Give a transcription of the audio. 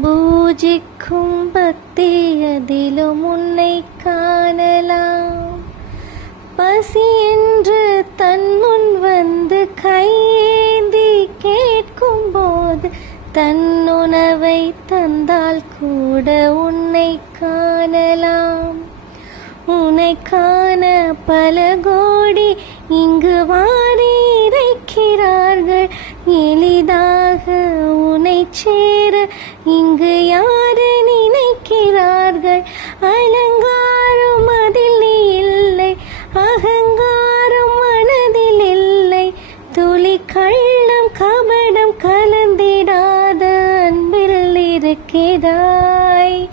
பூஜிக்கும் பக்தி அதிலும் உன்னை காணலாம். பசி என்று தன் முன் வந்து கையேந்தி கேட்கும் போது தன் உணவை தந்தால் கூட உன்னை காணலாம். உன்னை காண பல கோடி இங்கு வாரி எளிதாக உன்னை சே இங்கு யாரு நினைக்கிறார்கள்? அலங்காரம் அதில் இல்லை அகங்காரம் மனதில் இல்லை. துளி கள்ளம் கபடம் கலந்திடாத அன்பில் இருக்கிறாய்.